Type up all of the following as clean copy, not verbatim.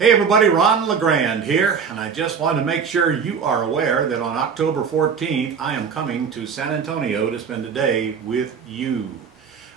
Hey everybody, Ron LeGrand here, and I just wanted to make sure you are aware that on October 14th I am coming to San Antonio to spend a day with you.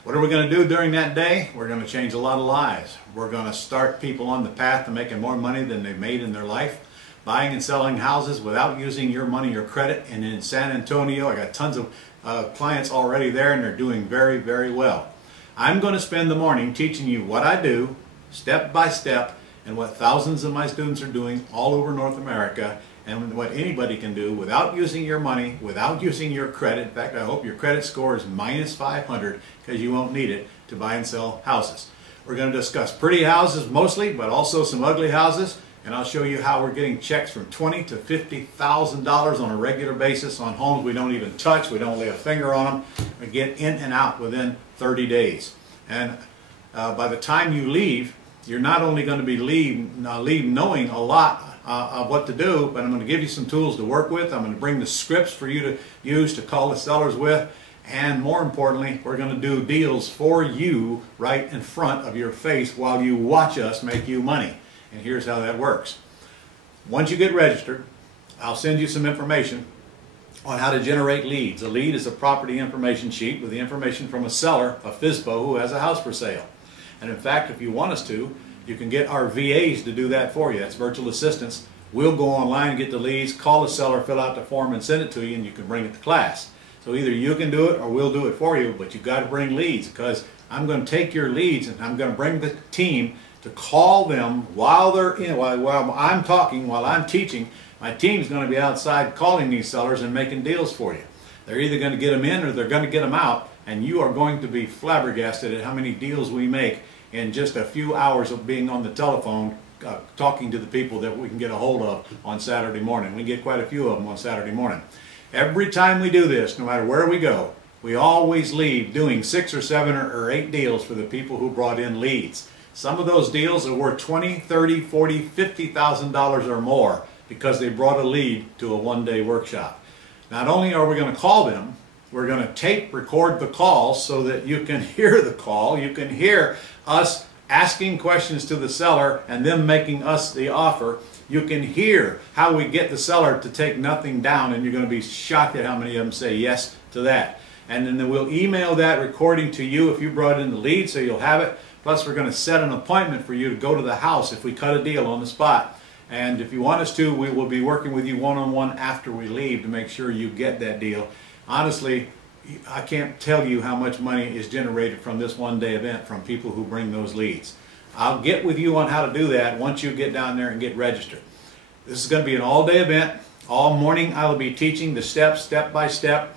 What are we going to do during that day? We're going to change a lot of lives. We're going to start people on the path to making more money than they've made in their life, buying and selling houses without using your money or credit. And in San Antonio, I got tons of clients already there, and they're doing very, very well. I'm going to spend the morning teaching you what I do, step by step, and what thousands of my students are doing all over North America, and what anybody can do without using your money, without using your credit. In fact, I hope your credit score is minus 500 because you won't need it to buy and sell houses. We're going to discuss pretty houses mostly, but also some ugly houses, and I'll show you how we're getting checks from $20,000 to $50,000 on a regular basis on homes we don't even touch, we don't lay a finger on them. We get in and out within 30 days. And by the time you leave, you're not only going to be leave knowing a lot of what to do, but I'm going to give you some tools to work with. I'm going to bring the scripts for you to use to call the sellers with, and more importantly, we're going to do deals for you right in front of your face while you watch us make you money. And here's how that works. Once you get registered, I'll send you some information on how to generate leads. A lead is a property information sheet with the information from a seller, a FSBO, who has a house for sale. And in fact, if you want us to, you can get our VAs to do that for you. That's virtual assistants. We'll go online and get the leads, call the seller, fill out the form, and send it to you, and you can bring it to class. So either you can do it or we'll do it for you, but you've got to bring leads, because I'm going to take your leads and I'm going to bring the team to call them while they're in, while I'm talking, while I'm teaching. My team's going to be outside calling these sellers and making deals for you. They're either going to get them in or they're going to get them out, and you are going to be flabbergasted at how many deals we make in just a few hours of being on the telephone talking to the people that we can get a hold of on Saturday morning. We get quite a few of them on Saturday morning. Every time we do this, no matter where we go, we always leave doing 6 or 7 or 8 deals for the people who brought in leads. Some of those deals are worth $20,000, $30,000, $40,000, $50,000 or more because they brought a lead to a one-day workshop. Not only are we going to call them, we're going to tape record the call so that you can hear the call. You can hear us asking questions to the seller and them making us the offer. You can hear how we get the seller to take nothing down, and you're going to be shocked at how many of them say yes to that. And then we'll email that recording to you if you brought in the lead, so you'll have it. Plus, we're going to set an appointment for you to go to the house if we cut a deal on the spot. And if you want us to, we will be working with you one-on-one after we leave to make sure you get that deal. Honestly, I can't tell you how much money is generated from this one-day event from people who bring those leads. I'll get with you on how to do that once you get down there and get registered. This is going to be an all-day event. All morning I will be teaching the steps, step by step.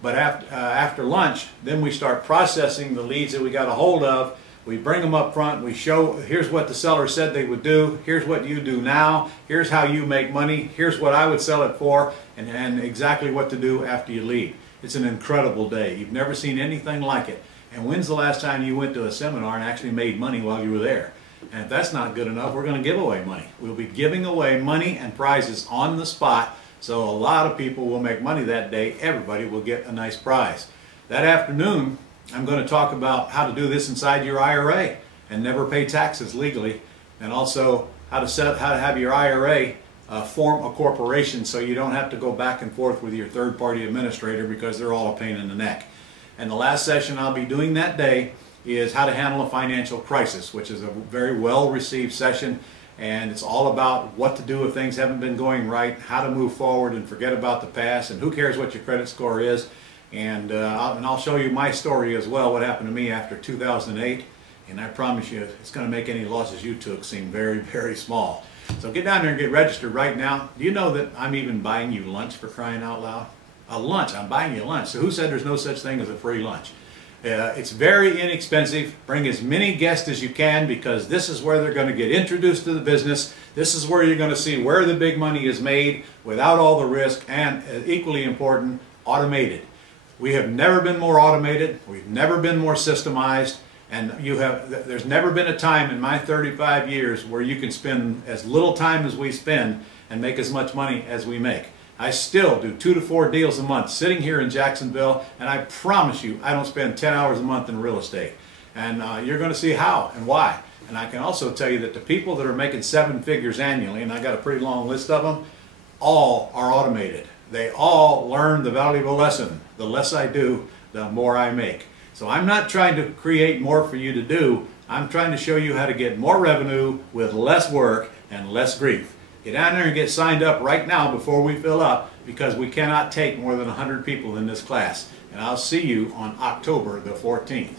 But after lunch, then we start processing the leads that we got a hold of. We bring them up front, we show, here's what the seller said they would do, here's what you do now, here's how you make money, here's what I would sell it for, and exactly what to do after you leave. It's an incredible day. You've never seen anything like it. And when's the last time you went to a seminar and actually made money while you were there? And if that's not good enough, we're going to give away money. We'll be giving away money and prizes on the spot, so a lot of people will make money that day. Everybody will get a nice prize. That afternoon, I'm going to talk about how to do this inside your IRA and never pay taxes legally, and also how to have your IRA form a corporation so you don't have to go back and forth with your third-party administrator because they're all a pain in the neck. And the last session I'll be doing that day is how to handle a financial crisis, which is a very well-received session, and it's all about what to do if things haven't been going right, how to move forward and forget about the past, and who cares what your credit score is. And I'll show you my story as well, what happened to me after 2008, and I promise you it's going to make any losses you took seem very, very small. So get down there and get registered right now. Do you know that I'm even buying you lunch, for crying out loud? A lunch, I'm buying you lunch. So who said there's no such thing as a free lunch? It's very inexpensive. Bring as many guests as you can, because this is where they're going to get introduced to the business. This is where you're going to see where the big money is made without all the risk, and equally important, automated. We have never been more automated. We've never been more systemized. And there's never been a time in my 35 years where you can spend as little time as we spend and make as much money as we make. I still do 2 to 4 deals a month sitting here in Jacksonville, and I promise you I don't spend 10 hours a month in real estate. And you're going to see how and why. And I can also tell you that the people that are making 7 figures annually, and I got a pretty long list of them, all are automated. They all learn the valuable lesson. The less I do, the more I make. So I'm not trying to create more for you to do. I'm trying to show you how to get more revenue with less work and less grief. Get down there and get signed up right now before we fill up, because we cannot take more than 100 people in this class. And I'll see you on October the 14th.